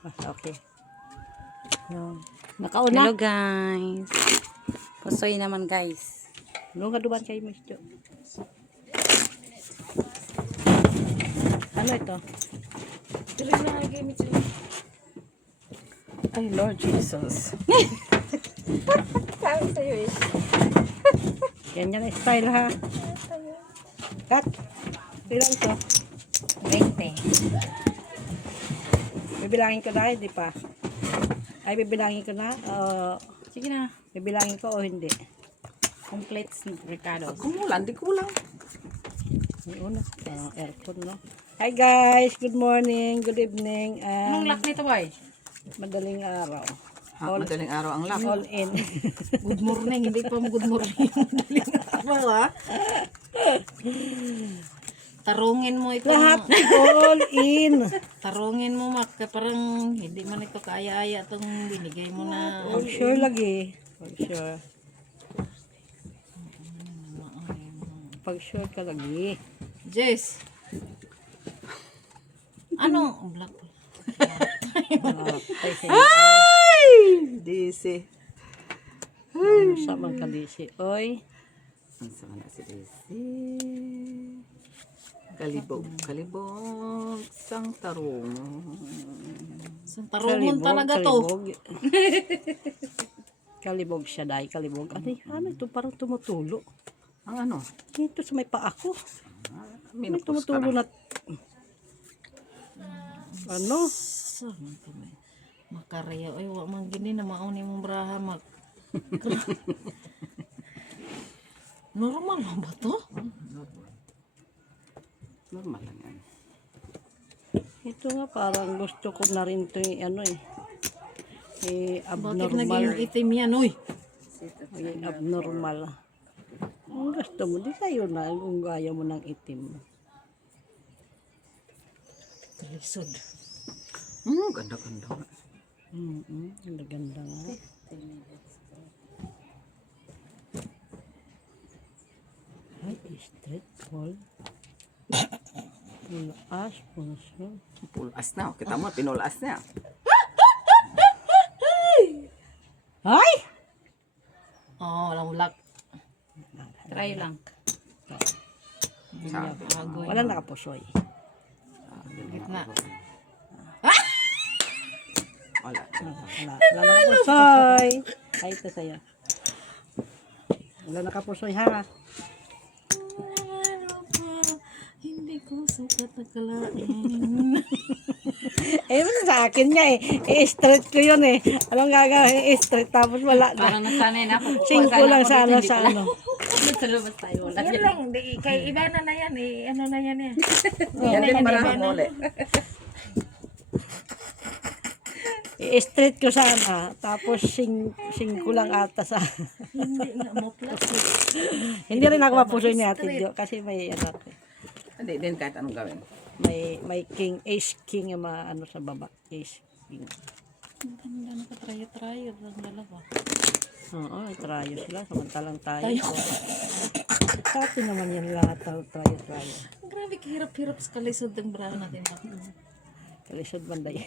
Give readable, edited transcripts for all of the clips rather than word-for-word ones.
Okay. No. Nakauna. Hello guys. Pusoy naman guys. No, kaduban kayo Mr. Ano ito? Ay Lord Jesus. Sabi sa'yo eh. Ganyan ang style ha. Cut. Ilan to? 20. Bibilangin ko na, hindi pa. Ay, bibilangin ko na. Sige na. Bibilangin ko o hindi. Complete Ricardo. Kumulan, di kulang. May una. Aircon, no? Hi guys! Good morning, good evening, Anong and lock nito boy? madaling araw. Madaling araw ang lap. All in. Good morning. Hindi pa good morning. Madaling araw ha. Tarungin mo ito. Lahat all in. Tarungin mo mak. Parang hindi man ito kaya-aya itong binigay mo na. For sure lagi. For sure. Pag sure ka lagi. Jess. Ano? Black. Ay, Ay! Disi. sa man kadisi. Oy. Ang sama na si Disi. Kalibog, kalibog, sang tarong. Sa tarungon talaga to. Kalibog. Kalibog siya dahil kalibog. Ano ito? Parang tumutulo. Ang ano? Dito sa may paa ko. May Minupos ka tumutulo na. na. Ano? Saan ito may makaraya. Ay, wak man gini na mauni mong braha mag. Normal lang ba to? Normal lang yan. Ito nga parang gusto ko na rin ito ano eh. Bakit Abnormal. naging itim yan, uy? Maging abnormal. Ang gusto mo, di sa'yo na kung gaya mo ng itim. Lisod. Ganda-ganda. Ang ganda nga. Ay, straight ball. Pulas, puso. Pulas na. Kita mo, pinulas na. Ay! Oo, walang ulak. Try lang. Sabi. Wala nakapusoy. Gitna. Wala. Wala nakapusoy. Ay, ito sa'yo. Wala nakapusoy ha. Ano pa? Hindi ko sukat nakalain. Eh, sa akin nga eh. I-straight ko yun eh. Anong gagawin? I-straight tapos wala na. Parang nasanay na ako. 5 lang sa ano, sa ano. Sa labas tayo. Wala. Yan lang, kay iba na yan eh. Ano na yan eh. Yan din marahang muli. I-straight ko sana. Tapos 5 lang ata sa... Hindi nga mo plus. Hindi rin ako mapusoy ni Ate Jo. Kasi may ano. Hindi din kahit anong gawin. May king, ace king yung mga ano sa baba. Ace king. Ganda na ka-try-try. Ang dalawa. Oo, itrayo sila. Samantalang tayo. Sa atin naman yan lahat. Trayo. Grabe, kahirap-hirap sa kalisod ng braha natin. Kalisod banday.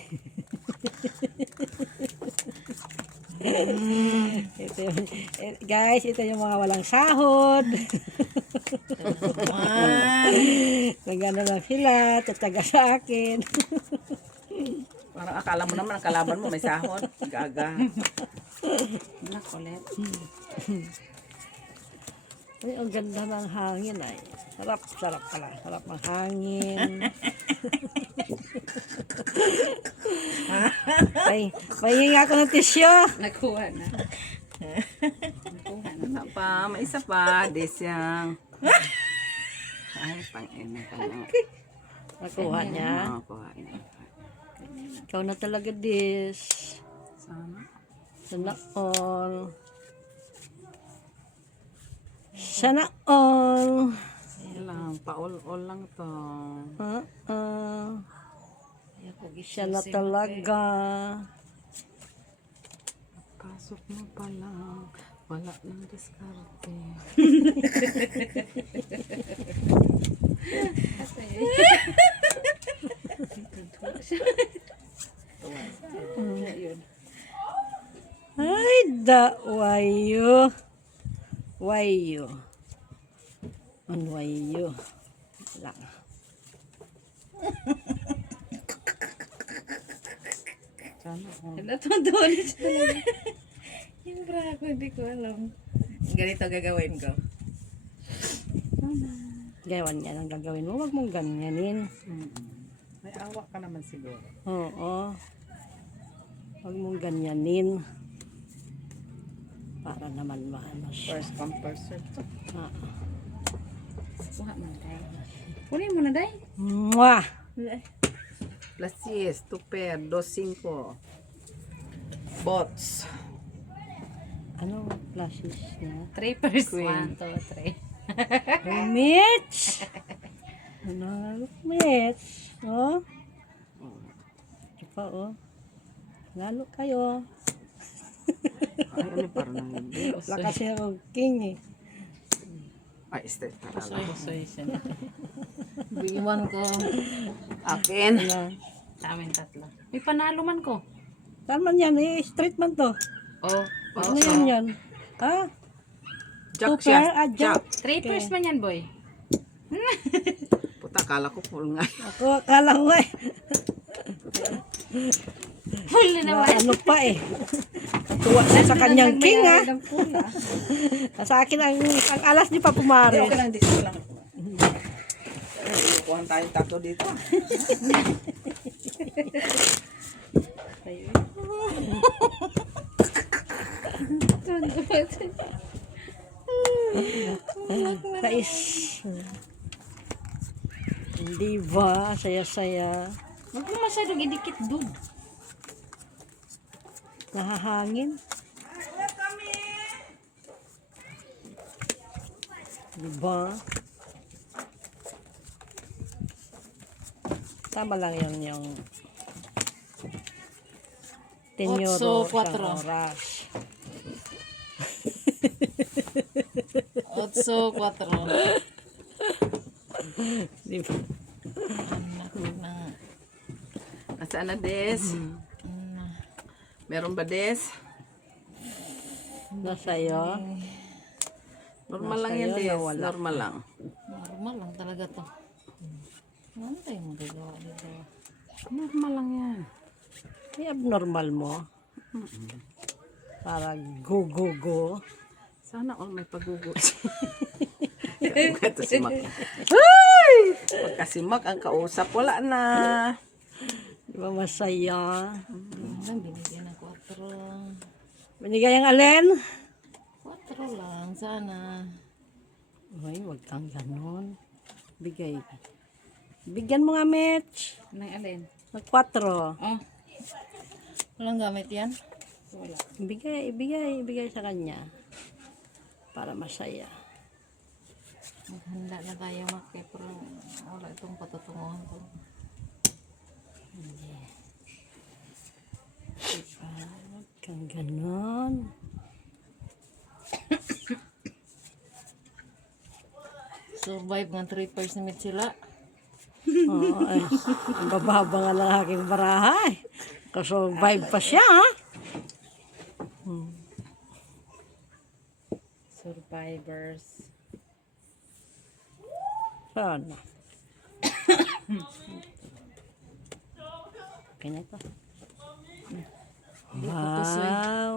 Ito yung, guys, ito yung mga walang sahod. Nagano lang sila, tataga sa akin. Parang akala mo naman, ang kalaban mo may sahod. Gaga. Nakulit. Ay, ang ganda ng hangin ay. Sarap pala. Sarap ng hangin. Ay, pahinga ako ng tisyo. Nakuha na. Ano pa? May isa pa. Desyang. Ay, pang-ina ka na. Nakuha niya. Kuhain. Ikaw na talaga, Dis. Sana. Sana all. Sana all. Yan lang. Pa-all-all lang to. Siya na talaga. Pasok mo pa lang. Wala nang diskarte. da, wayo. Wayo. Ang wayo. Lang. Sana, oh. Natutuwa siya. Yung bra ko, hindi ko alam. Ganito gagawin ko. Gawan yan ang gagawin mo. Huwag mong ganyanin. May awa ka naman siguro. Oo. Huwag mong ganyanin. Para naman maano siya. First come, first serve to. Ah. Kuha mo na, day. Kunin mo na, day. Mwah! Plus 10, 2 pair, 2, 5. Bots. Ano flashes niya? 3 pairs. Queen. 1, 2, 3. Oh, Mitch! Ano, Mitch? Oh? Ito pa, oh. Lalo kayo. Ay, ano parang hindi. Wala kasi ako king eh. Ay, straight para Pusoy, lang. pusoy siya. Biwan ko. Akin. Ano? Sa amin tatlo. May panalo man ko. Saan man yan eh? Straight man to. Oh, Ano yan? Ha? Jack Two pair? siya. Ah, Jack. Jack. 3 pairs man yan, boy. Puta, kala ko full nga. Ako akala ko eh. Full na naman. Ano pa eh. Tuwa siya sa kanyang king ha. Sa akin ang alas di pa pumares. Okay lang, dito lang. Kuhan tayong tatlo dito. Kais. Hindi ba? Saya-saya. Huwag mo masyadong idikit doon. Nahahangin. Diba? Tama lang yun yung tenyoro 8-4. isang oras. 8-4. Diba? Anak na. Nasaan na, Des? Meron ba, Des? Nasa'yo? Normal lang yan, Nasa'yo, Des. nawala. Normal lang. Normal lang talaga to. Ano tayo magagawa dito? Normal lang yan. May abnormal mo. Para go. Sana all may pagugot. Ito si Mac. Ay! Pagka si Mac ang kausap, wala na. Diba masaya? Lang binigyan ng 4. Binigay ang alin? 4 lang, sana. Uy, wag kang ganon. Bigay. Bigyan mo nga, Mitch. Nang alin? Mag 4. Oh. Walang gamit yan? Wala. Ibigay sa kanya. Para masaya. Maghanda na tayo, Mac. Pero wala itong patutunguhan ko. Diba? Wag kang ganon. Survive ng 3 pairs na sila. Oo, ay. Ang bababa nga ng aking barahay. Kasurvive pa siya, ha? Survivors. Sana. Okay na ito. Wow.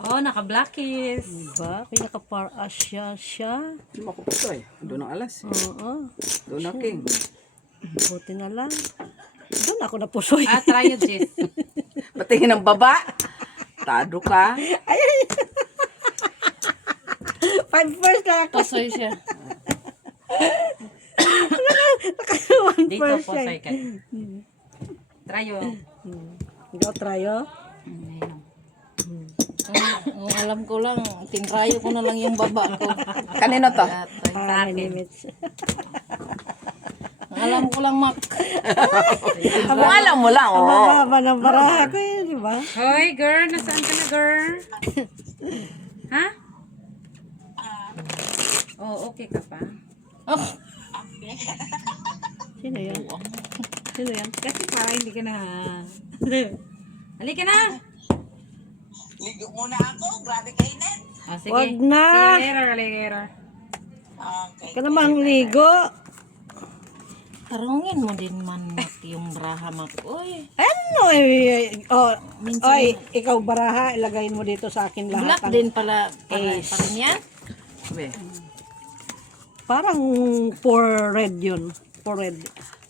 Oh, naka-blackies. Diba? Pinaka-par-as siya. Hindi mo ako putoy. Doon ang alas. Oo. Doon ang king. Buti na lang. Doon ako napusoy. Try yung Jis. Patingin ng baba. Tado ka. 5 first lang ako. Pusoy siya. One Dito first po, siya. soy ka. Try yung. Ikaw trayo? Ang alam ko lang, tinrayo ko na lang yung baba ko. Kanino to? Ah, may limits. Ang alam ko lang, Mac. Kung alam mo lang, Ang oo. bababa ng baraha ko eh, di ba? Hoy, girl, nasaan ka na, girl? Ha? Oh, okay ka pa? Oh, Sino yun? Sino yan? Kasi para hindi ka na. Halika na. Ligo muna ako. Grabe ka init. Ah, sige. Wag na. See you later, alligator. Okay. Ka namang ligo. Tarungin mo din man mat yung braha mat. Uy, Ano eh? Oh, oy, ikaw baraha, ilagay mo dito sa akin lahat. black din pala. Ace. Pa rin yan. Be, Parang for red yun. For red.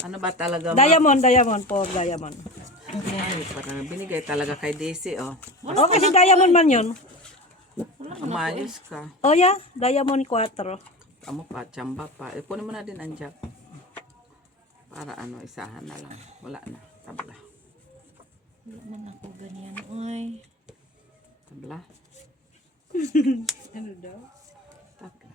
ano ba talaga? Diamond, for diamond. Ay, parang binigay talaga kay Daisy, oh. Oh, kasi diamond man yun. Umayos ka. Oh, yeah, diamond 4. Amo pa, tsamba pa. Kunin mo na din ang jack. Para ano, isahan na lang. Wala na. Tabla. Wala man ako ganyan. Uy. Tabla. Ano daw? Tabla.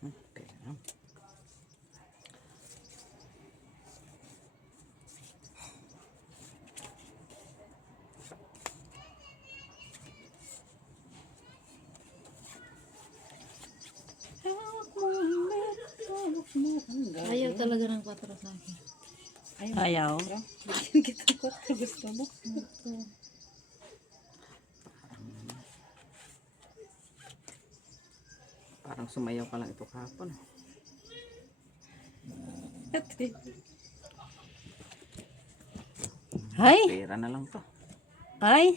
Okay. Ayaw talaga ng 4 sa akin. Ayaw. Bigyan kita ko. Gusto mo? Parang sumayaw ka lang ito kahapon. Ay, Pera na lang to. ay.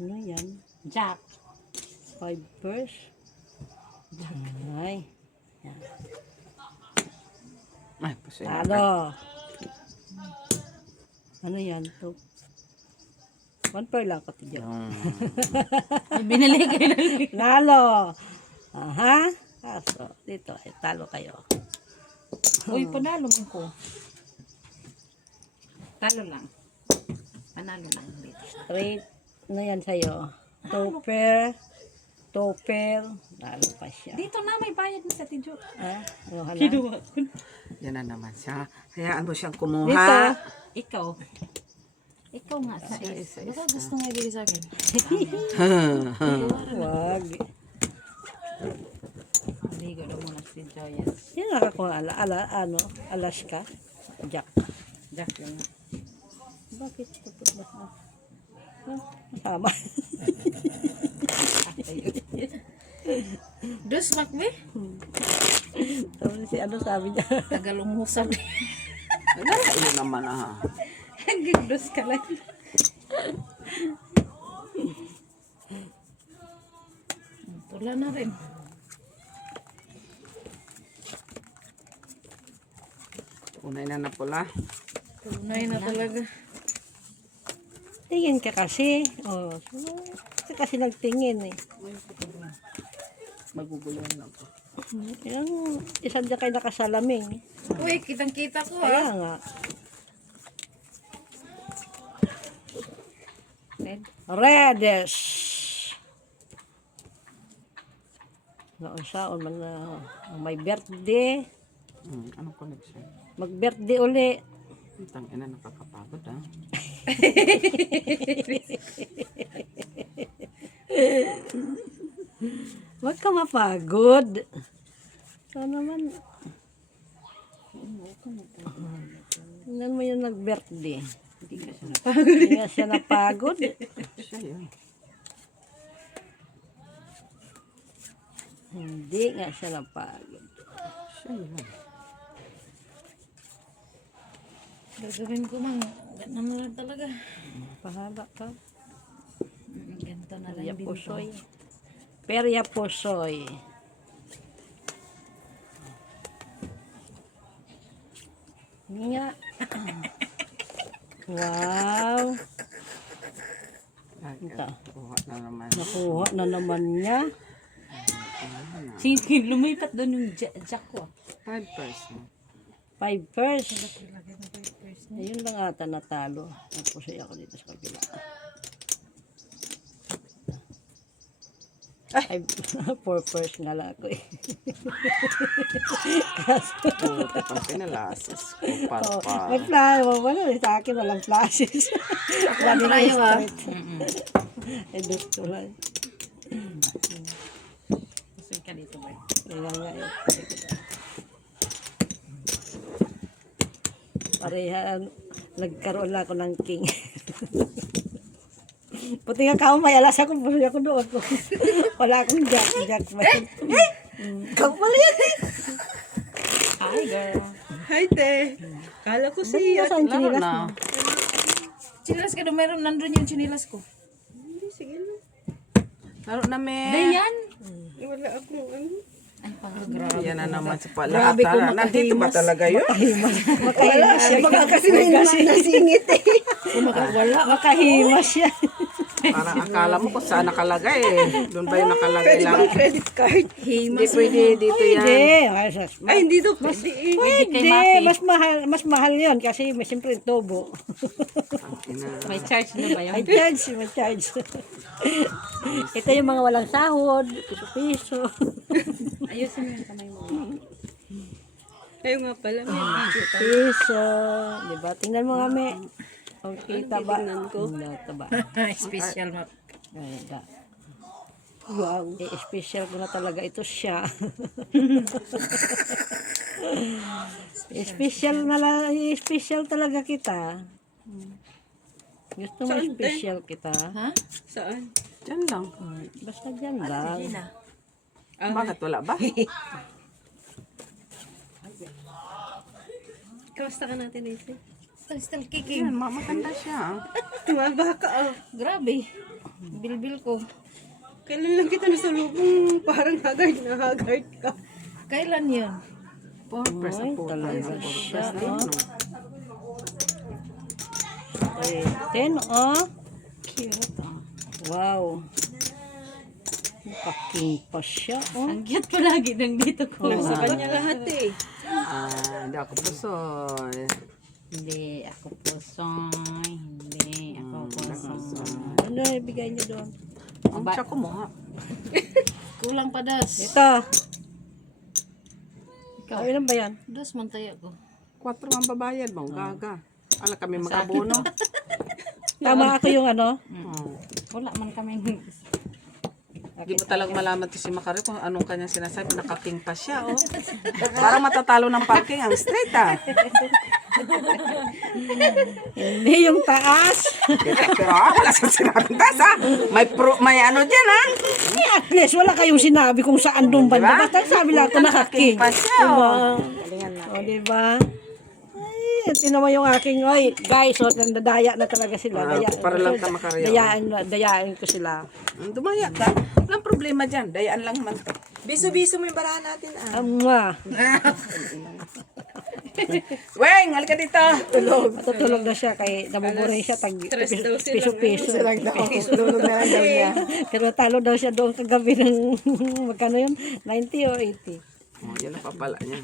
Ano yan? Jack. 5 purse. Ay. Ay, pasaya ka. Talo. Ano yan? 1 per lang ko tiyo. Binili kayo na. Lalo. Aha. Kaso, dito, talo kayo. Uy, panalo man ko. Talo lang. Panalo lang dito. Straight. Ano yan sa'yo? 2 pair. 2 pair. Lalo pa siya. Dito na, may bayad na sa Tidjo. Ha? Ano ka na? Kinuha ko. Yan na naman siya. Hayaan mo siyang Dito. kumuha. Ikaw. Ikaw nga sa Isa, Baka gusto nga ibigay sa akin. Wag. Maligo daw muna si Joyce. Yan nakakuha. Alaska. Jack. Jack yun. Bakit? Tupot ba? Masama. Dos makbe? Tapos si ano sabi niya? Tagalungusap. Ayun naman ah. Hanggang dos ka lang. Wala na rin. Unay na pula. Tunay na talaga. Tingin ka kasi. Oh, kasi nagtingin eh. Maguguluhan lang po. Yung isa dyan kayo nakasalaming. Uy, kitang-kita ko ha. Kaya nga. Reddish. Noon siya, man na may birthday. Anong connection? Mag-birthday uli. Tang ina, nakakapagod ah. Huwag ka mapagod. Ito naman. Tingnan mo yung nag-birthday. Hindi nga siya napagod. Siya yun. Hindi nga siya napagod. Siya yun. Gagawin ko man. Ganun na lang talaga. Pahala ka. Ganito na lang Perya din. Pusoy. Perya Pusoy. Nga. Wow. Ay, Ito. kuha na naman. Nakuha na naman niya. Sige, lumipat doon yung Jack ko. 5%. 5 first. Ayun lang ata natalo. Napusoy ako dito sa kabila. Ay, 4 first nga lang ako eh. Buti pang pinalasis ko. Oh, Parpa. may flash. Wala, sa akin walang flashes. Wala tayo, ah. Eh, gusto lang. nga yun. Parehan, nagkaroon lang ako ng king. Puti nga kao may alas ako, buloy ako doon. Wala akong jack ba? Ikaw pala yan eh. Hi, girl. Hi, te. Kala ko si... Nasaan Laro chinilas na. mo? Chinilas ka doon, meron nandun yung chinilas ko. Laro na, me. Ayan! Yan na naman sa lahat. Nandito ba talaga yun? Makahimas siya. Baka kasi may nasingit eh. Wala, makahimas siya. Parang akala mo kung saan nakalagay eh. Doon ba yung nakalagay lang? Credit card? Hindi pwede dito yan. Ay, hindi to. Pwede. Mas mahal yun kasi may siyempre tubo. May charge na ba yun? May charge. Ito yung mga walang sahod, piso-piso. Ayusin mo yung kamay mo. Kayo nga pala. Piso. Diba? Tingnan mo nga, me. Okay, taba. Taba. Special map. Wow. Special ko na talaga ito siya. Special talaga kita. Gusto mo special kita? Ha? Saan? Diyan lang. Basta dyan lang. Bakit wala ba? Kamusta ka natin, Isi? Still kicking. Yan, maganda siya. Grabe. Bilbil ko. Kailan lang kita nasalubong parang haggard na haggard ka? Kailan yun? Purpose Ay, ang puto. talaga siya, Purpose na yun. Ay, 10, oh. Cute. Wow. Nakaking pa siya, oh. Ang cute ko lagi nang dito ko. Nasa kanya lahat eh. Hindi ako pusoy. Hindi ako pusoy. Hindi ako pusoy. Ano ibigay niyo doon? Ang siya kumuha. Kulang pa das. Ito. Ano lang ba yan? Das man tayo ko. 4 ang babayad mo. Gaga. Ala kami mag-abono. Tama ako yung ano? Wala man kami. Hindi mo talagang malaman to si Makari kung anong kanyang sinasabi. Nakaking pa siya, oh. Parang matatalo ng parking. Ang straight, ah. Hindi yung taas. Pero wala sa sinabing taas, ah. May ano dyan, ah. At least wala kayong sinabi kung saan doon banda. Diba? Basta sabi lang ito nakaking. Pa siya, oh. O, diba? Ay, tinan mo yung aking, oy, guys, so, nandadaya na talaga sila. Para lang ka makarya. Dayain ko sila. Dumaya ka. Walang problema dyan. Dayaan lang man. Biso-biso mo yung barahan natin ah. Amwa. Weng, halika dito. Matutulog na siya kay nabuburay siya tag piso-piso. Tulog na lang daw niya. Pero talo daw siya doon kagabi ng magkano yun? 90 o 80? Oh, yan ang papala niya.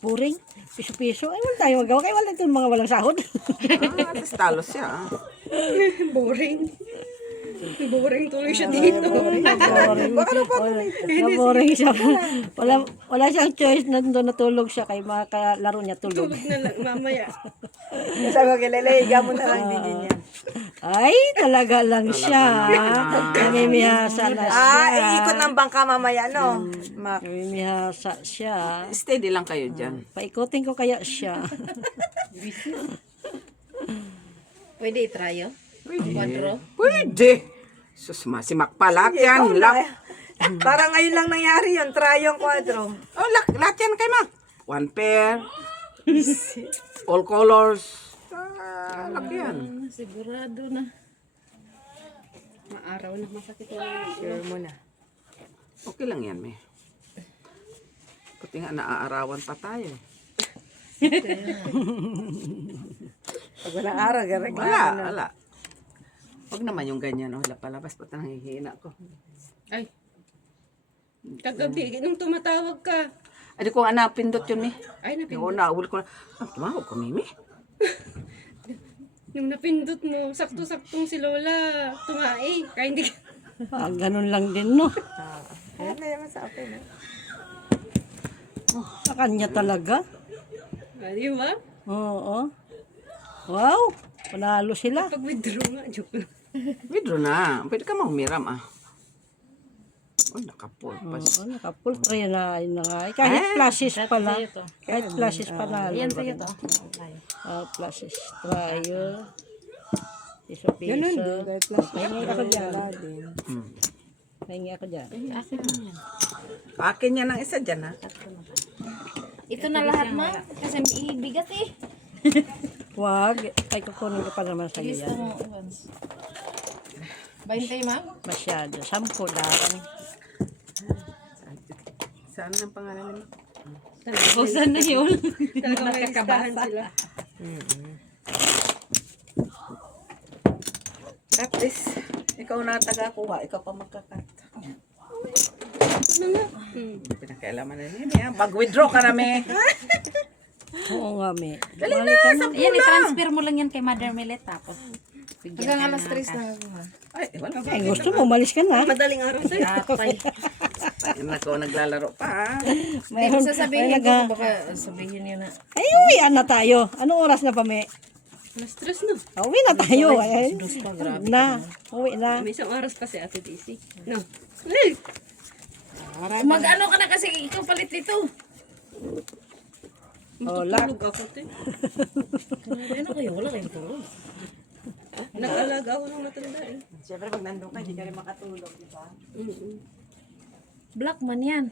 Puring, piso-piso. Ay, wala tayo magawa. Kaya wala itong mga walang sahod. Tapos talo siya, ah. Boring. Boring tuloy siya dito. Boring siya. Wala siyang choice na doon natulog siya kay mga kalaro niya tulog. Mamaya. Sabi ko, kilalahiga mo na lang din niya. Ay, talaga lang siya. Namimihasa na siya. Iikot ng bangka mamaya, no? Namimihasa siya. Steady lang kayo dyan. Paikutin ko kaya siya. Pwede itrayo? Quadro? Pwede. Sus, masimak palak yan. Parang ngayon lang nangyari yun, trayong kwadro. Oh, lahat yan kay ma. 1 pair. All colors. Laki yan. Sigurado na. Maaraw na masakit na. Sure mo na. Okay lang yan, me. Puti nga naaarawan pa tayo. Pag walang araw, garag Wala. Huwag naman yung ganyan. Oh, lapalabas pa nangihina ko. Ay. Kagabi, nung tumatawag ka. Adi ko nga napindot yun, me. Ay, Yung una, ulit ko na. Tumawag ko, Mimi. Nung napindot mo, sakto-saktong si Lola tumae. Kaya hindi ka... Ganun lang din, no? Ayan na naman sa akin, no? Sa kanya talaga. Di ba? Oo. Wow, panalo sila. Pag-withdraw nga, joke lang. Withdraw na. Pwede ka mahumiram, ah. Oh, nakapulpas. Oo, naka-full tray na yun na nga. Kahit flashes pala. Kahit flashes pala. Yan sa'yo to. Flashes. Trayo. Piso-piso. Pahingi ako dyan. Pahingi ako dyan. Akin yan ang isa dyan, ha? Ito na lahat ma. Kasi ibigat eh. Wag. Ay, kukunin ko pa naman sa'yo Lista yan. mo once. 20 ma'am? Masyado. 10 lang. Saan ang pangalan mo? Buksan na yun. Talagang may listahan sila. Kapis, ikaw na taga-kuha, ikaw pa magkakat. Pinakailaman na niya. Mag-withdraw ka na, me. Oo nga, me. Dali na, sa Yan, i-transfer mo lang yan kay Mother Millet tapos. Hanggang alas 3 na ako ha. Ay, wala. Ay, gusto mo, umalis ka na. Madaling araw sa'yo. Ay, nako, naglalaro pa, ha? Hindi ko sasabihin ko, baka sabihin niyo na. Ay, uwian na tayo. Anong oras na pa, me? Mas stress no. Uwi na tayo. Ay, na. Uwi na. May isang oras pa si Ate Daisy. No. Hey! Mag-ano ka na kasi ikaw palit nito. Matutulog ako, te. Ano kayo? Wala kayong tulog. Nag-alaga ako ng matanda eh. Siyempre, pag nandun ka, hindi ka rin makatulog, di ba? Black man yan.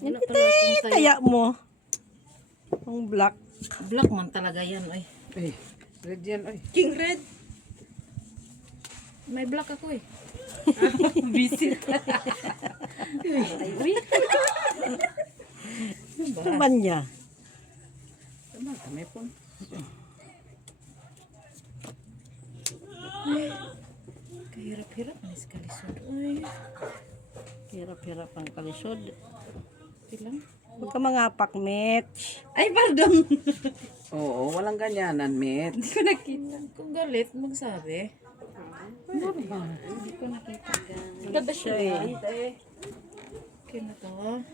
Wala Hindi, pala akong tayo. taya mo. Ang black. Black man talaga yan. Ay. Ay, red yan, ay. King Red. May black ako eh. Ano ba niya? Tama, kami po. Kahirap-hirap. May skalisod. Ay. Hirap-hirap ang kalisod. Ilang? Huwag ka mga pakmets. Ay, pardon. Oo, walang ganyanan, met. Hindi ko nakita. Kung galit, magsabi. Hindi ko nakita. Ganda siya eh. Okay na to.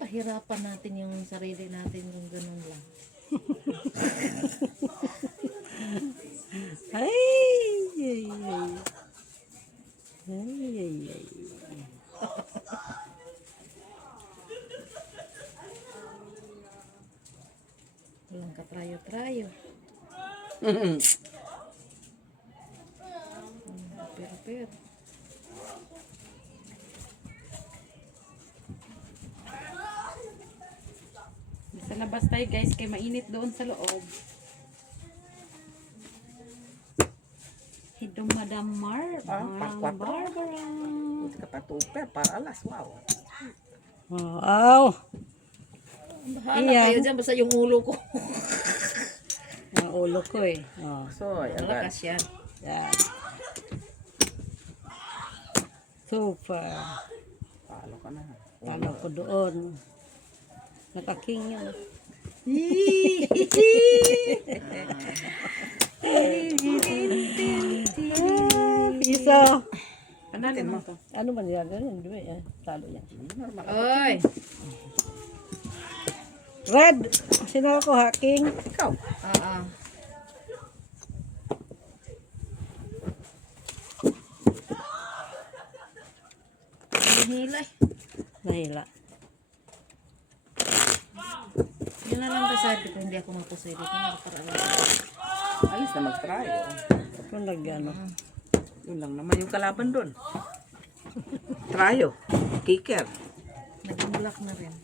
Pahirapan natin yung sarili natin kung ganun lang. Ay, ay, ay. Ay, ay, ay. Walang katrayo-trayo. Pero. Sa labas tayo guys, kay mainit doon sa loob. Hidong Madam pakwat. Barbara. Buti ka pa tuper, para alas, wow. Wow. Bahala Iyan. kayo dyan, basta yung ulo ko. Ang ulo ko eh. Oh, So, ay, agad. Malakas yan. yan. Super. Palo ka na. Palo ko doon. Nakaking yun. Piso. Panatin mo. Ano ba niya? Ganun, di ba? Talo yan. Oy! Red. Sino ako hacking? Ikaw. Oo. Hila eh. Nahila. Yun na lang kasabi ko, hindi ako mapusay dito. Nakaparaan. Ayos na mag-try. Oh. Kung nag-ano. Yun lang naman yung kalaban doon. Tryo. Kicker. Naging black na rin.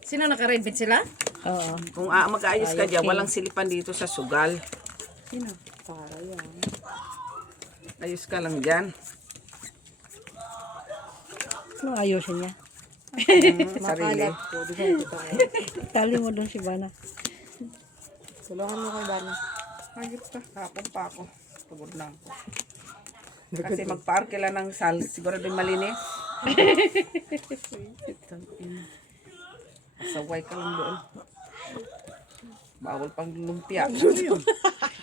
Sino naka-red sila? Oo. Kung mag-ayos ka dyan, walang silipan dito sa sugal. Sino? Para yan. Ayos ka lang dyan. Ano ayusin niya? Sarili. Tali mo doon si Bana. Tulungan mo kay Bana. Hagip ka. Hapon pa ako. Pagod na ako. Kasi magparke lang ng sal. Siguro din malinis. Asaway ka lang doon. Bawal pang lumpia. Ano yun?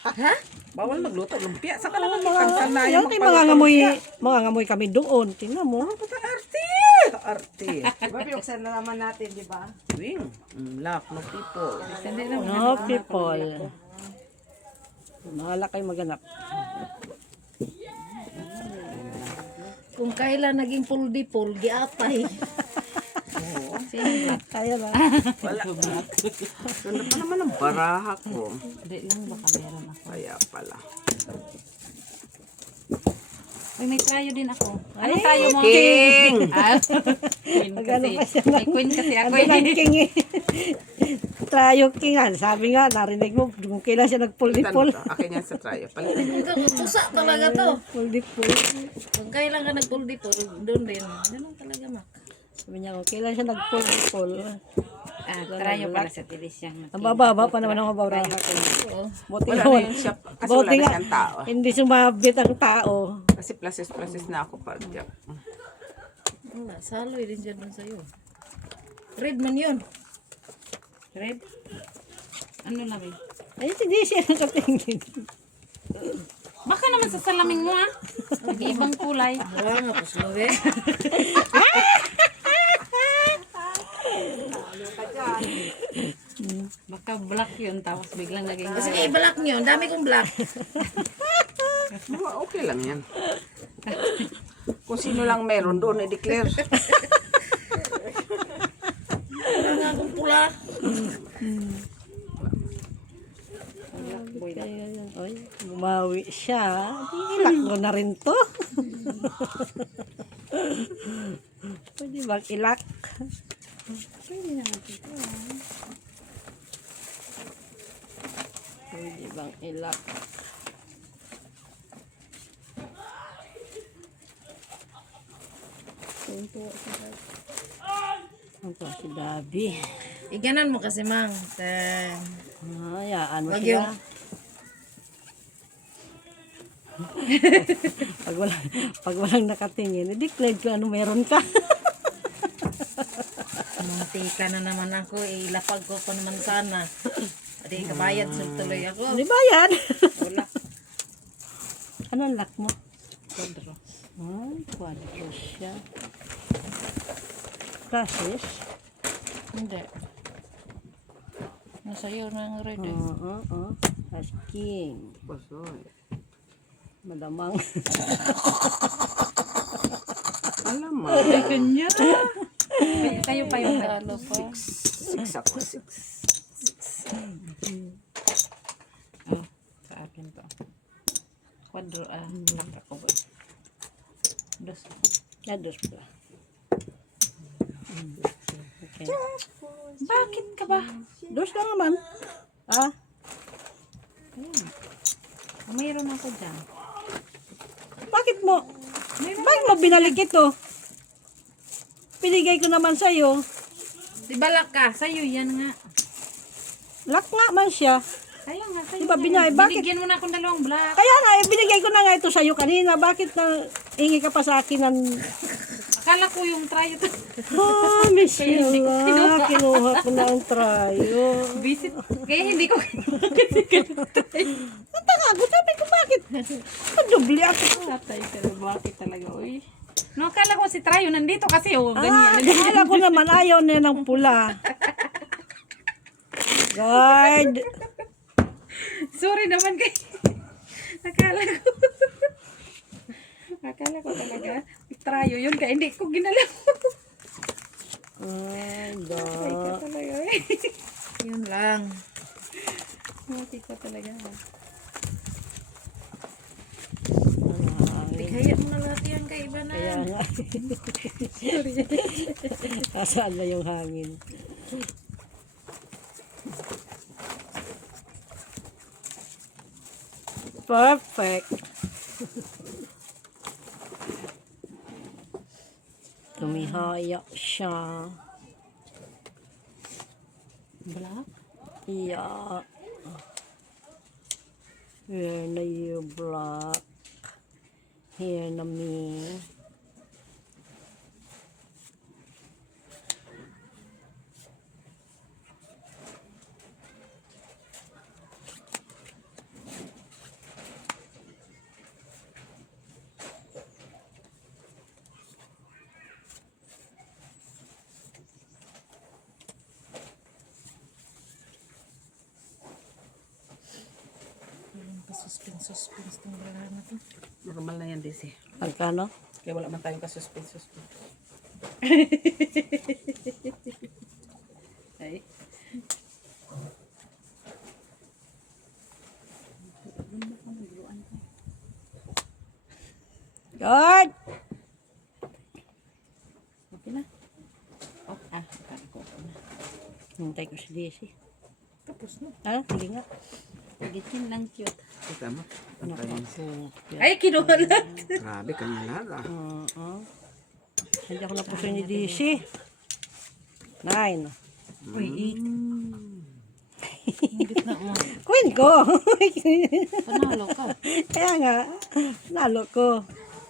Ha? Bawal magluto. Lumpia. Saan ka naman magkansan na Yan, yung mga ngamoy kami doon. Tingnan mo. Arte! arte. Diba, pinuksan na naman natin, di ba? Wing. Lock, no people. Sandi lang. No people. Mahala kayo maganap. Kung kailan naging puldi-pul, giapay. Kaya ba? Wala. Ganda pa naman ang baraha ko. Hindi lang baka meron ako. Kaya pala. Uy, may trayo din ako. Ano trayo mo? King! Ah, queen Magano kasi. pa siya May queen kasi ako Ano lang eh. king eh. Tayo king nga. Sabi nga, narinig mo, kung kailan siya Palitan mo nagpul-dipul. to. Akin yan sa tryo. Palitan mo. Pusa talaga to. Pul-dipul. Kung kailan ka nagpuldi-pul, doon din. Ganun talaga, Mak. Sabi niya, kung kailan siya nagpul-dipul. Ah, trayo pala sa tilis siyang. Ang bababa pa naman ang mabawra. Oo. Buti Wala nga, na yung shop. Kasi wala buti na nga, siyang tao. hindi sumabit ang tao. Kasi places na ako pag Wala, saloy din siya doon sa'yo. Red man yun. Red? Ano lang eh? Ay, hindi siya nakatingin. Baka naman sa salamin mo ah. Nag-ibang kulay. Wala nga, puslo eh. Baka black yun tapos biglang naging Sige, black nyo. Ang dami kong black. okay lang yan. Kung sino lang meron doon, i-declare. Wala nga akong pula. Kaya yan, oy, bumawi siya. Di ilak mo na rin to. Pwede bang ilak? Pwede bang ilak? Ang po si Dabi. Iganan mo kasi, Mang. Hayaan mo Wag siya. yung- pag walang nakatingin, i-declare ko ano meron ka. Mantika na naman ako. Ilapag ko pa naman sana. Adi, kabayad sa tuloy ako. Di ba yan? Wala. Anong lock mo? Quadro. Ay, quadro siya. Classes? Hindi. Nasa iyo na ang red eh. Oo. As king. Basoy. Madamang. Alam mo. Kanya. Kayo pa yung talo pa. Six ako. Six. Oh, sa akin to. Quadro, black ako ba? Dos. Dos pala. Okay. Bakit ka ba? Dos ka naman. Ah? Mayroon ako dyan. Bakit mo? Bakit mo binalik ito? Pinigay ko naman sa'yo. Di balak ka. Sa'yo yan nga. Lock nga man siya. Kaya nga, sa'yo. Di ba yan. binay? Bakit? Binigyan mo na akong dalawang black. Kaya nga, binigay ko na nga ito sa'yo kanina. Bakit na ingi ka pa sa akin ng... Akala ko yung try ito. Ah, Michelle, kinuha ko na ang trayo. Visit. Kaya hindi ko. Natakago, sabi ko bakit? Padubli ako. Patay ka na. Bakit talaga? Uy. No, akala ko si Trayo nandito kasi. Oh, Ah, ganyan. akala ko naman ayaw niya ng pula. Guard. Sorry naman kay. Akala ko. Akala ko talaga. Trayo yun. Kaya hindi ko ginalaw. Ay, Patay ka da. talaga. Yun lang. Patay ka talaga. Kaya mo na lahat yan kay iba na. Kaya nga. Nasaan na yung hangin? Perfect. Tumihaya siya. Black? Yeah. Here na you black. Here na me. Suspense tong balahan na to. Normal na yan, Daisy. Pagkano? Kaya wala man tayong kasuspend. Ay. God! Okay na. Oh, kaya ko. Hintay ko si Daisy. Tapos na. Ah, sige nga. Gitin lang cute. Ito mo. Antayin siya. Ay, kinuha na. Grabe, kanya lahat. Oo. Hindi ako napusoy ni Daisy. 9. Uy, 8. Ingit na mo. Queen ko! Panalo ka. Kaya nga, nalo ko.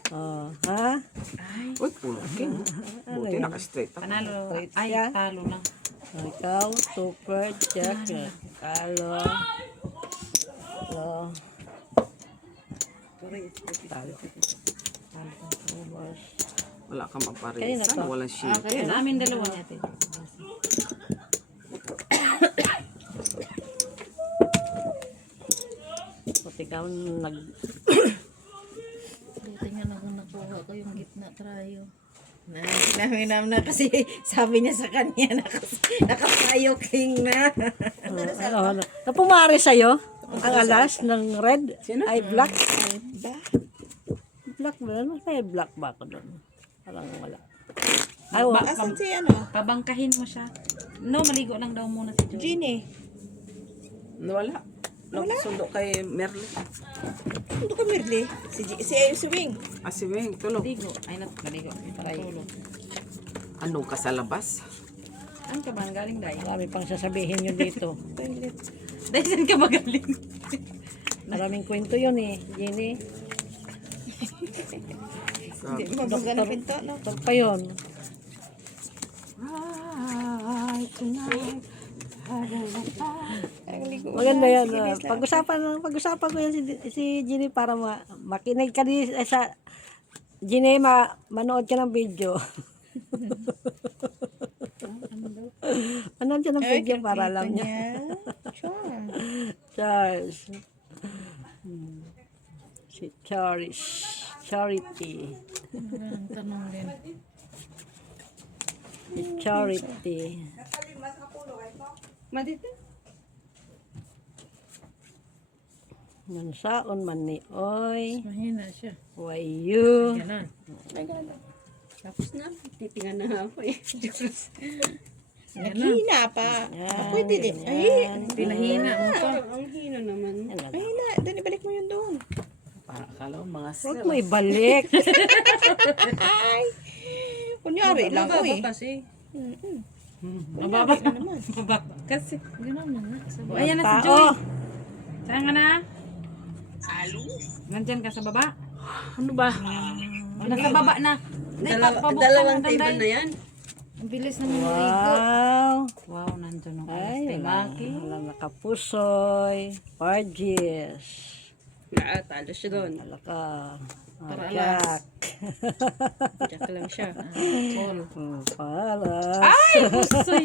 Oh, ha? Uy, pulo. Buti naka-straight ako. Panalo. Ay, siya. talo na. Ikaw, super jacket. Talo. Talo. Talo. Wala kang Kayo maparisa. na to. Walang shield. Kaya namin dalawa natin. Pati ikaw nag... Tingnan ako nakuha ko yung gitna trayo. Namin na kasi sabi niya sa kanya nakasayo king na. Ano? Napumari sa'yo? Ang alas ng red? Ay, black? Black ba? Ano? May black ba ako doon? Parang wala. Ay, wala. Asan si ano? Pabangkahin mo siya. No, maligo lang daw muna si Joy. Genie. Wala. Nagsundo kay Merle. Ano ka, Mirli? Si Wing. Si Weng, tulog. Maligo. Ay, maligo. Tulog. Anong ka sa labas? Saan ka ba? Galing dahil? Marami pang sasabihin yun dito. Dahil saan ka magaling? Maraming kwento yun eh, Jenny. Hindi mo maganda ng pinto, no? Doktor pa yun. Maganda yan. Pag-usapan ko yan si Jenny para makinig ka din sa Jenny, manood ka ng video. Manood ka ng video para alam niya. Sure. Charles. Si Charis. Charity. Tanong din. Si Charity. Madito. Mansaon man ni Oy. Mahina siya. Wayu. Ganon. Tapos na, titingan na ako eh. Naghihina pa. Yan, Pwede din. Ay, yan. Pinahina mo pa. Ang hina naman. Yan lang. ay na. Doon, ibalik mo yun doon. Para akala ko mga Huwag sel. mo ibalik. Kunyari lang ko eh. Kasi, Mababa. Ano naman? Mababa. Kasi, gano'n na nga. Ayan na si Tao. Joy. Saan ka na? Halo? Nandyan ka sa baba? Ano ba? O, nasa baba na. dalawang table na yan. Ang bilis naman ng ligo. Wow. Wow, nandun ang alas Ay, kay Maki. wala nakapusoy. Pargis. Talo siya doon. Wala ka. Para Jack. Jack lang siya. Paul. Palas.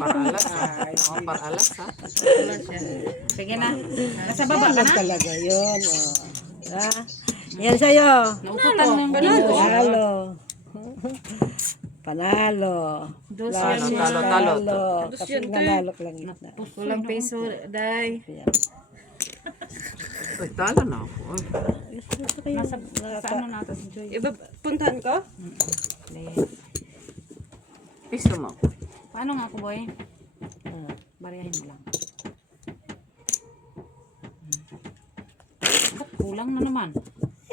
Paralas ha. Ako paralas ha. Wala siya. Sige na. Nasa baba ka na? Talaga yun. Oh. Ha? Yan sa'yo. Naututan ng Panalo. Panalo. Dos Talo, yan. talo, talo. Kasi nanalo ka lang gitna. Walang peso, day. Yan. Uy, talo na ako. Uy. Nasa, sa ano natin si Joy? Iba, puntahan ko? Piso mo. Paano nga ako, boy? Bariyahin mo lang. Ba't kulang na naman?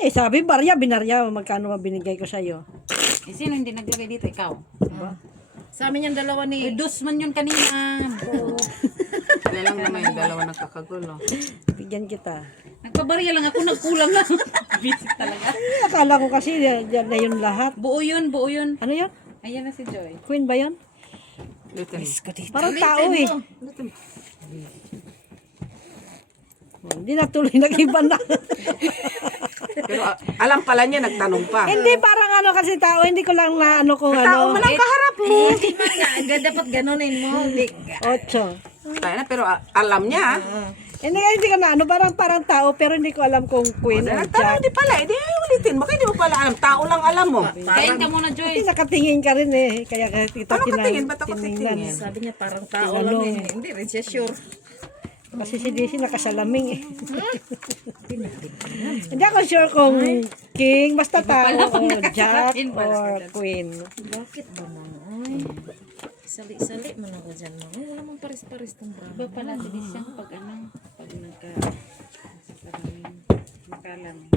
Eh, sabi binarya, magkano ba binigay ko sa'yo? Eh, sino hindi naglagay dito? Ikaw. Sa amin yung dalawa ni... Dos man yun kanina. Kaya lang naman yung dalawa nagkakagulo. Bigyan kita. Nagpabarya lang ako, nagkulang lang. Busy talaga. Akala ko kasi yan na yun lahat. Buo yun, buo yun. Ano yan? Ayan na si Joy. Queen ba yan? Lutin. Parang tao eh. Hindi na tuloy, nag-iba na. Pero alam pala niya, nagtanong pa. Hindi, parang ano kasi tao, hindi ko lang na ano kung ano. kaharap mo. Hindi man nga, dapat ganunin mo. Hindi. 8. Tayo na, pero alam niya. Hindi ko na ano, parang tao, pero hindi ko alam kung queen or Nagtanong jack. di pala, hindi ulitin. Baka hindi mo pala alam. Tao lang alam mo. Kain ka muna, Joy. Hindi nakatingin ka rin eh. Kaya ito Ano katingin? Ba't ako tiningnan. titingin? Sabi niya parang tao lang eh. Hindi rin siya sure. Kasi si Daisy nakasalaming eh. Hindi ako sure kung king, basta tao o jack or queen. Bakit ba naman? Sali-sali man ako dyan. Ay, wala mang paris-paris tong bravo. Iba pala din siya pag ano, pag nagkalamin.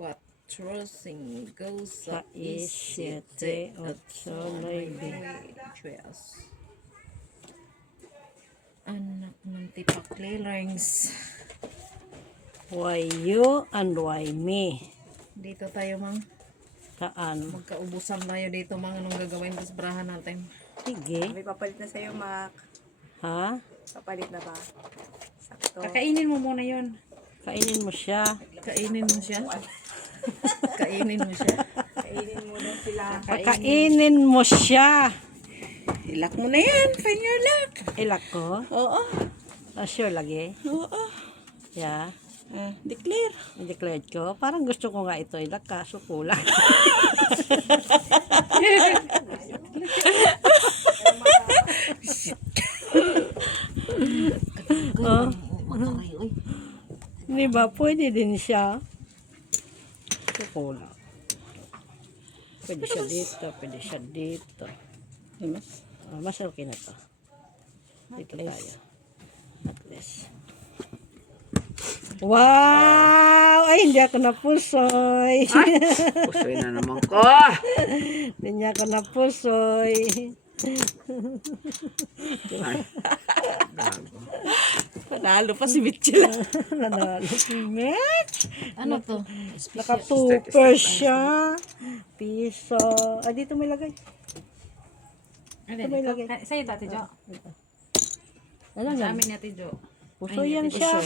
What trusting goes Sa up is isite at solay Cheers. Anak ng tipak clearings. Why you and why me? Dito tayo mang Saan? magkaubusan tayo dito mang anong gagawin sa brahan natin. Sige. May papalit na sa'yo, Mac. Ha? Papalit na ba? Sakto. Kakainin mo muna yon. Kainin mo siya. Kainin mo siya. Kainin mo siya. Kainin mo na sila. Pakainin mo siya. Ilak mo na yan. Find your luck. Ilak ko? Oo. Sure lagi? Oo. Yeah. Declare. I-declared ko. Parang gusto ko nga ito ilak, kaso kulang. Oh. Di ba? Pwede din siya. So, kulang. Pwede siya dito, pwede siya dito. Mas okay na to. Dito tayo. At least. Wow! Ay, hindi ako napusoy. Pusoy na naman ko. Hindi ako napusoy. Panalo pa si Mitchell. Nanalo si Mitch. Ano to? Naka-super siya. Piso. Ah, dito may lagay. Ano, may lagay. sa'yo dati, Jo. Ano Sa yan? amin natin, Jo. Puso yan siya.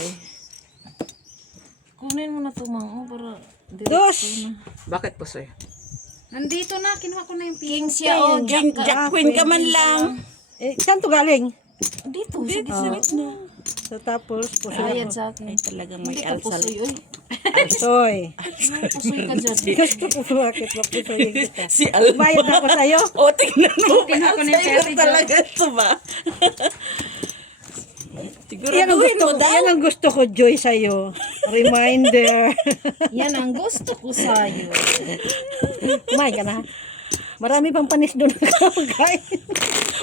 Kunin mo na to mang para Dos! Bakit pusoy? Nandito na, kinuha ko na yung king siya o jack ka. Jack Queen ka man lang. Eh, saan to galing? Dito sa gitna. So, tapos, puso Bayad sa akin. Talagang Hindi ka pusoy, oy. pusoy. Pusoy ka dyan. Gusto ko bakit mapusoy kita. Si Alma. Bayad na ako sa'yo. O, tingnan mo. Kinuha ko na yung Sa'yo pera, Jo. talaga ito ba? Yan ang gusto ko, Joy, sa'yo. Reminder. Yan ang gusto ko sa'yo. Kumain ka na. Marami pang panis doon na kain.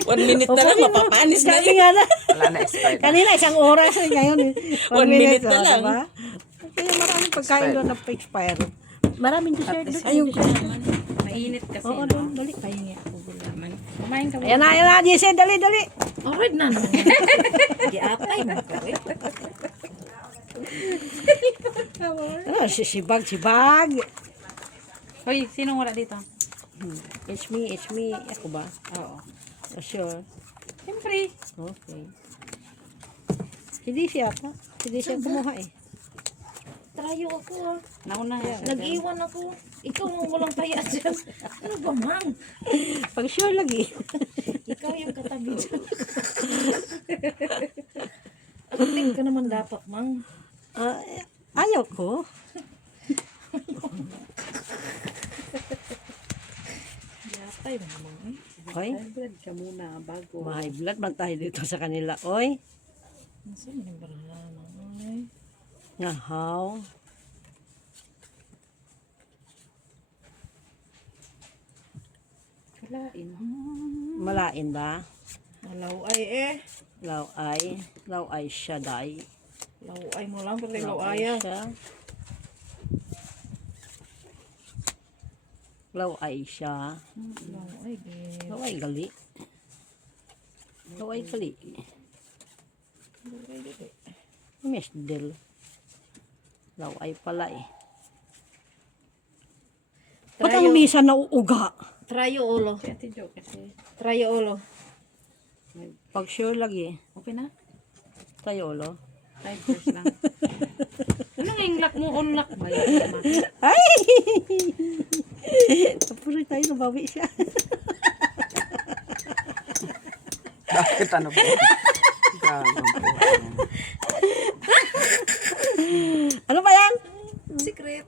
1 minute na lang, mapapanis na Sabi yun. nga na. Wala na expired. Kanina, 1 oras. Ngayon, 1 minute na lang. Diba? Kaya maraming pagkain doon na pa-expire. Maraming dessert doon. Ayun ko. Mainit kasi. Oo, no? doon. Dali. Pahingi ako gulaman. Kumain ka mo. Ayan na, Jesse. Dali. Alright na naman. Giatay mo ka, eh. Ano, sibag. Hoy, sinong wala dito? It's me. Ako ba? Oo. Oh, sure. Siyempre. Okay. Hindi siya ata. Hindi siya kumuha eh. Trayo ako, ah. Nauna yan. Nag-iwan ako. Ikaw ang walang taya dyan. Ano ba, mang? Pag sure lagi. Ikaw yung katabi dyan. Acting ka naman dapat, mang. Ayaw ko. Giatay mo naman, eh. Oy, Blood ka muna bago. ma-high blood man tayo dito sa kanila. Oy, Nasaan yung barahan, ay? ngahaw. Kalain. Malain ba? Laway, eh. Law ay siya day. Laway mo lang, pati Law laway, ay ah. siya. Law ay siya. Laway, eh. Law ay gali. Law ay gali. Miss Del. Law ay pala eh. Ba't ang misa na uuga? Trayo ulo. Si Ate Jo kasi. Trayo ulo. Pag sure lagi. Okay na? Tayo ulo. 5 years lang. Anong inglak mo? Unlock ba yun? Ay! Tapos tayo, nabawi siya. Bakit ano ba? Gagang po. Ano ba yan? Secret.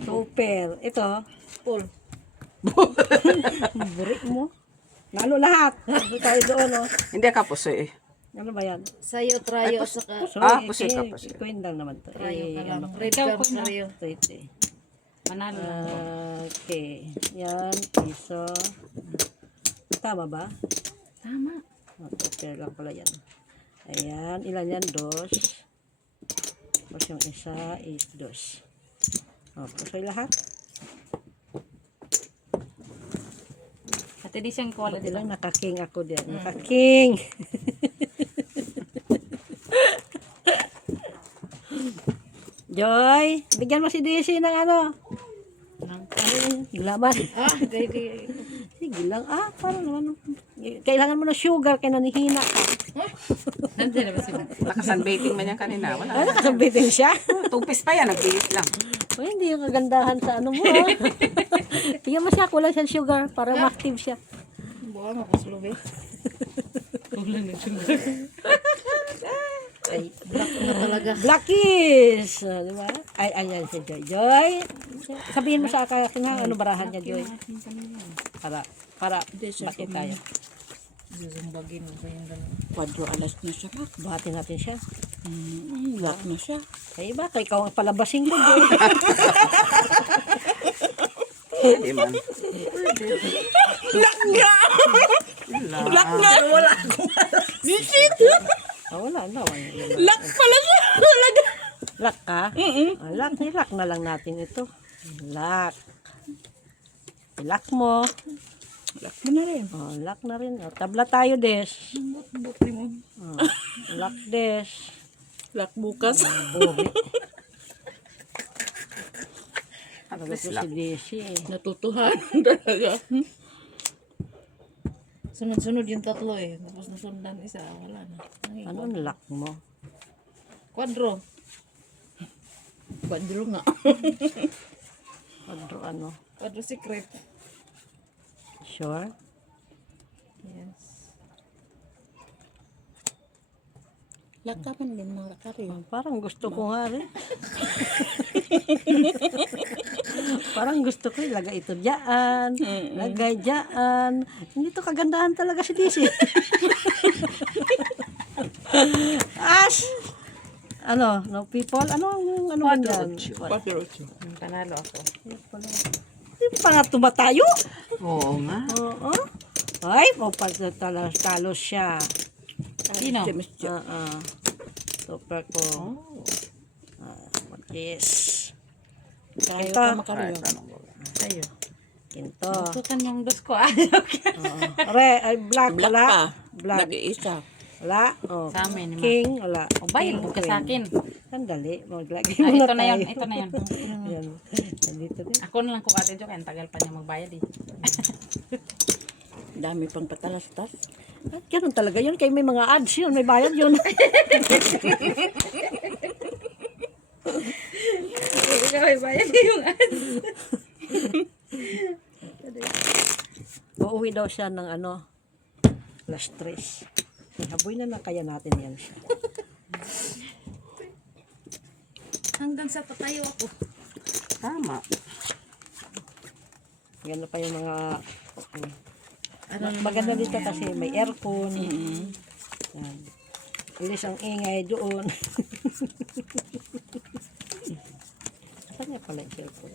Super. Ito. Paul. Burik mo. Nalo lahat. Ito tayo doon, oh. Hindi ka puso eh. Ano ba yan? Sayo, trayo, saka So, pusit ka, pusit. Ikuin lang naman to. trayo ka lang. Ano, Red gum, trayo. ito eh. Manalo. Okay. Yan. Piso. Tama ba? Tama. Okay lang pala yan. Ayan. Ilan yan? Dos. Tapos yung isa is dos. O, pusoy lahat. Ate di siyang quality Buti lang nakaking ako din. Nakaking. Joy, bigyan mo si Daisy ng ano? Laman. Ah, gay. Sige lang. Para naman. Kailangan mo na sugar kaya nanihina ka. Nandiyan na ba sila? Nakasunbathing man yan kanina. Wala. Nakasabitin siya. Tupis pa yan, nagbihis lang. Uy, hindi yung kagandahan sa ano mo. Tingnan mo siya, kulang siya sugar para ma-active siya. Buwan ako sa lubi. Ay, Black na talaga. Blackies! Di ba? Ay, ayan si Joy. Joy, sabihin mo sa akin na ano barahan niya, Joy. Para bati tayo. Zuzumbagin mo ba yung gano'n? Quadro alas na siya. Bati natin siya. Black na siya. Ay, baka ikaw ang palabasing ko, Joy. Hindi man. Black na! Wala akong Nisit! Wala na. Black pala siya! Lock ka? Lock na lang natin ito. Lock. Lock mo. Black mo na rin. Lock na rin. Tabla tayo, Des. Lock, Des. Black bukas. Bobi. At Talaga least to si lang. Daisy eh. Natutuhan talaga. Sunod-sunod yung tatlo eh. Tapos nasundan isa. Wala na. Ano ang lock mo? Quadro. Quadro nga. Ano? Quadro secret. Sure? Yes. Lakapan din mga kari. Parang gusto ko nga rin. Parang gusto ko ilagay ito dyan. Lagay dyan. Hindi to kagandahan talaga si Daisy. Ash! Ano? No people? Ano ba yan? Quadro. Panalo ako. Hindi pa nga tumatayo. Oo nga. Oo. Ay, talo siya. Sino? Super ko. Yes. Tayo Ito. ka makaryo. Kahit anong gawin. Tayo. Ito. Tukan yung dos ko. Ay, black. Black Wala. pa. Black. Nag-iisa. Wala. Oh. Sa amin. King. Wala. O bayan King, ka sa queen. akin. Sandali. Maglagay Ah, muna ito na tayo. yan. Ito na yan. Yan. Nandito din. Ako na lang kung ate Jo. Kaya ang tagal pa niya magbayad eh. Dami pang patalastas. Ganun talaga yun. Kaya may mga ads yun. May bayad yun. Ikaw ay bayan yung ads. Uuwi daw siya ng ano. Last 3. Haboy na kaya natin yan siya. Hanggang sa tatayo ako. Tama. Gano'n pa yung mga... Ano Maganda dito kasi may aircon. Yan. Alis ang ingay doon. Saan niya pala yung aircon?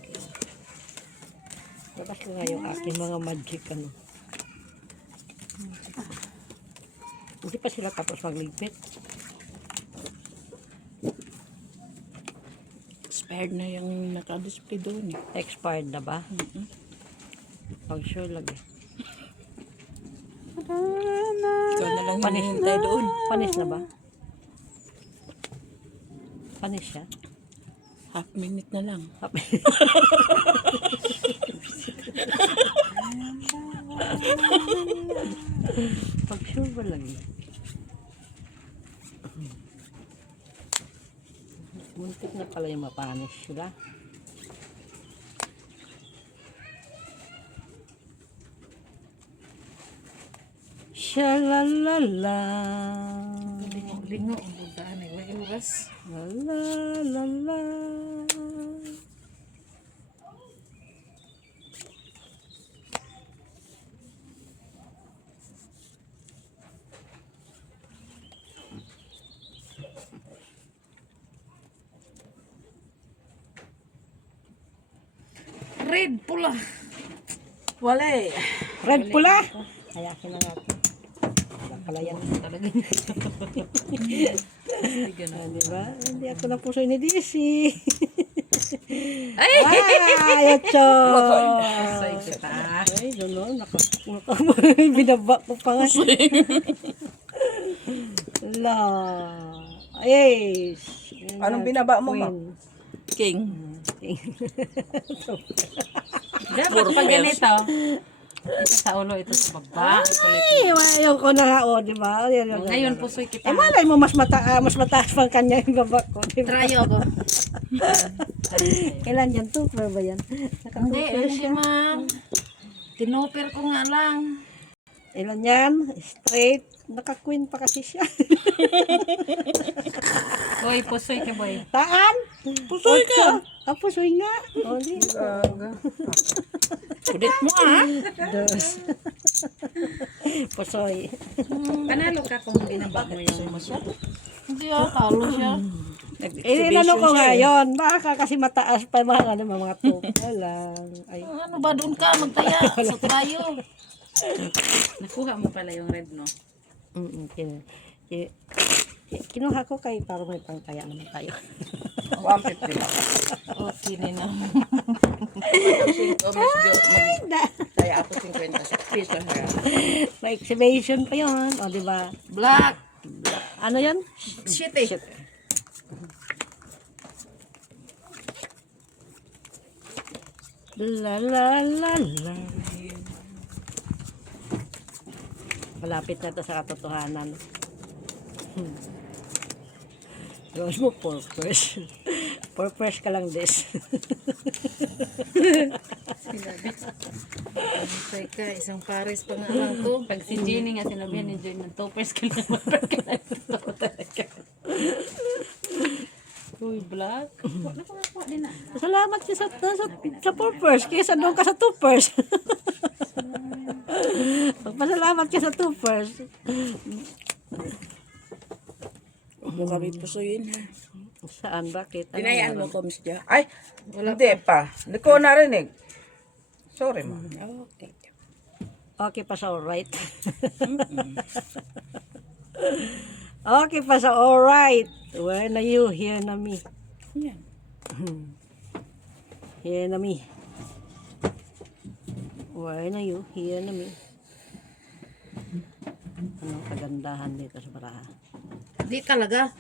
Labas ko nga yung aking mga magic ano. Hindi pa sila tapos magligpit. Expired na yung naka-display doon eh. Expired na ba? Pag sure lagi. Ikaw na lang Panis. hinihintay doon. Panis na ba? Panis siya? Half minute na lang. Pag sure ba lagi? Muntik na pala yung mapanis sila. Sha la la la. Lingo-lingo ang budaan ay may oras. La la la la. Red pula. Wala eh. Red pula. Hayakin na natin. Wala pala yan. Talaga. Diba? Hindi ako na puso ni DC. Ay, ocho. Ay, doon, binaba ko pa nga. La. Ay. Anong binaba mo, ma? King. King. Dapat pag ganito, ito sa ulo, ito sa baba. Ay, ayaw ko na nga, o, di ba? Ngayon, pusoy kita. Eh, malay mo, mas mataas pang kanya yung baba ko. Di ba? Trayo ako. Kailan yan? Tupper ba yan? Hindi, hindi ma'am. Tinoper ko nga lang. Ilan yan? Straight. Naka-queen pa kasi siya. Boy, pusoy ka, boy. Taan? Pusoy ka. Ah, pusoy nga. O, di. Kudit mo, ah. Dos. Pusoy. Panalo ka kung binaba mo yung Hindi talo siya. Eh, inano ko ngayon. Baka kasi mataas pa mga mga tupa lang. Ay. Ano ba doon ka? Magtaya sa trayo. Nakuha mo pala yung red, no? Kinuha ko kay para may pangkaya naman tayo. 150 lang. Okay na. Kaya ako 50 pesos na. May exhibition pa yun. O, di ba? Black. Ano yan? Shit eh. La la la la. Malapit na to sa katotohanan. Gawin mo purpose. Purpose ka lang, des. Teka, isang pares pa nga lang to. Pag si Jenny nga sinabihan ni Joy ng toppers ka lang, mapar ka lang. Totoo talaga. Uy, black. Nakuha din na. Salamat ka sa purpose kaysa doon ka sa tupers. Magpasalamat ka sa tupers. Mukha may pusoyin ha. Saan? Bakit? Ano Dinayaan meron? mo ko, Miss Jo. Ay, hindi pa. Hindi ko narinig. Sorry, ma. Okay. Okay pa sa alright. Okay pa sa alright. When are you? Here na me. Yan. Here na me. When are you? Here na me. Anong kagandahan dito sa baraha? Di talaga.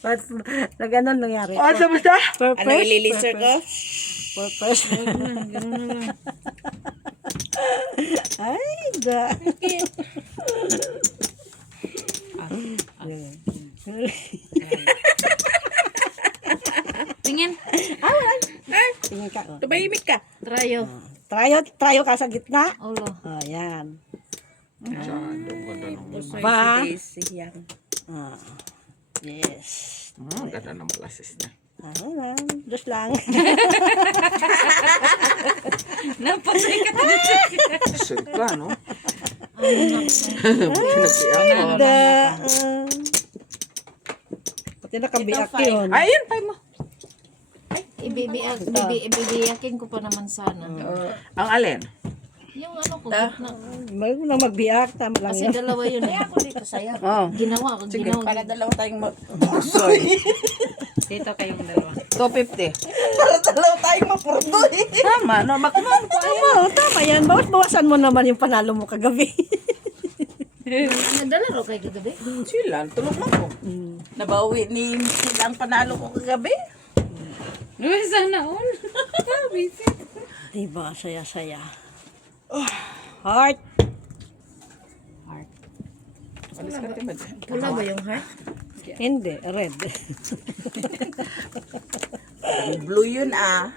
Ba't na ganun nangyari? Oh, basta? Purpose? Ano ililisir ko? Purpose. Ganun na lang. Ay, da. Tingin. Tingin ka. Oh. Tumahimik ka. Trayo. Trayo ka sa gitna. Ulo. Oh, yan. Pusoy Ba? si Daisy yan. Ah, yes. Ganda ng boses na. Ano lang. Diyos lang. Napusoy ka. Pusoy ka, no? Da. Pati nakabiak yun. Ayun, pa mo. Ibibiyakin ko pa naman sana. Ang alin? Yung ano ko, gitna. May na magbiak. Tama lang Kasi yun. dalawa yun eh. Ako dito sa'yo. Oh. Ginawa ko, Sige, ginawa. para dalawa tayong pusoy. Dito kayong dalawa. 250. Para dalawa tayong mapurdoy. Tama, no? Makumang ko. Tama yan. Bawas-bawasan mo naman yung panalo mo kagabi. Nagdalaro kayo kagabi? Sila, tulog na ko. Nabawi ni sila ang panalo ko kagabi. Uy, sana all. Visit. Diba? Saya-saya. Heart. Alis ka, timad. Wala ba yung heart? Hindi. Red. Blue yun, ah.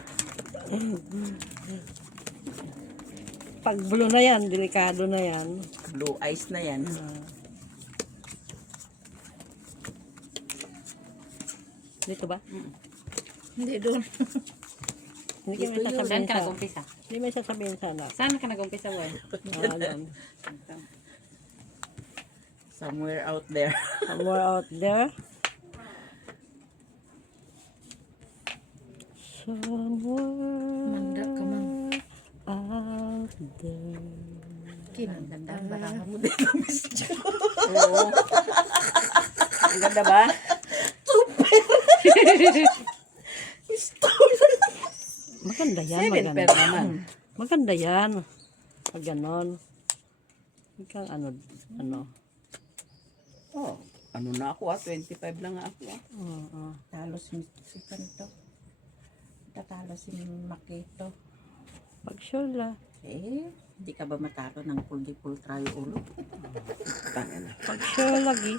Pag blue na yan, delikado na yan. Blue eyes na yan. Dito ba? Hindi doon. Hindi ka may sasabihin Saan ka sa... nag-umpisa? Hindi may sasabihin sa anak. Saan ka nag-umpisa, boy? Doon. Somewhere out there. Somewhere out there. Manda ka man. Somewhere out there. Kinanda. Barahan mo din. Oo. Ang ganda ba? Maganda yan, Seven maganda. per naman. Maganda yan. Pag ganon. Ikaw ano. Oh, ano na ako 25 lang nga ako Oo. Talo si Kanto. Tatalo si Makito. Pag sure la. Hindi ka ba matalo ng full trayo ulo? Tangina. Pag sure lagi.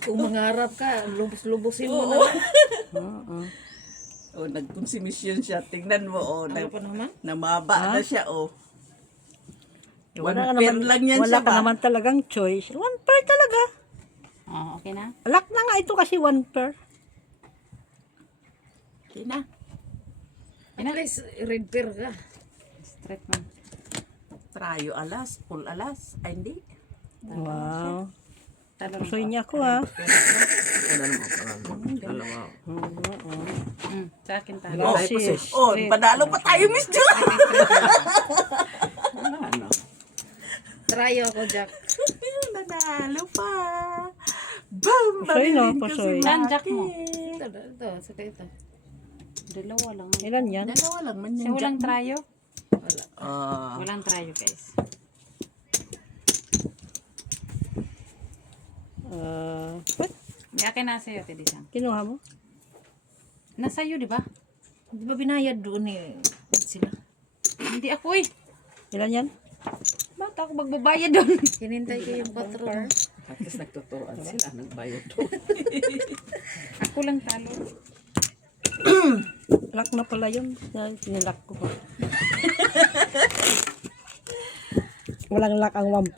Kung mangarap ka, lubos-lubosin mo na. Oo. Oh, nagkonsumisyon siya. Tingnan mo, oh. Ano pa naman? Namaba na siya, oh. Wala ka One pair naman, lang yan wala siya ka ba? naman talagang choice. One pair talaga. Oh, okay na? Lock na nga ito kasi one pair. Okay na. At least, red pair ka. Straight man. Trayo alas, full alas. Ay, hindi. Wow. Talo Pusoy niya ako ha. Dalawa. Sa akin talo. Oh, Sis, oh, straight. padalo pa tayo, Miss Jo. Ano? Trayo ako, Jack. Nanalo pa. Bam! Pusoy, no? Babilin ko Pusoy. si Saan, Jack Maki. mo? Ito, saka ito. Dalawa lang. Ilan yan? Dalawa lang man Kasi yan, walang Jack. trayo. Ah, Walang trayo, guys. What? May akin na sa'yo, Teddy Sang. Kinuha mo? Nasa iyo, di ba? Di ba binayad doon eh? Sila. Hindi ako eh. Ilan yan? Ba't ako magbabayad doon? Hinintay ko yung 4 mo. at least nagtuturoan sila, nagbayad doon. Ako lang talo. Lock na pala yun. Tinilak ko pa. Walang lock ang one pair.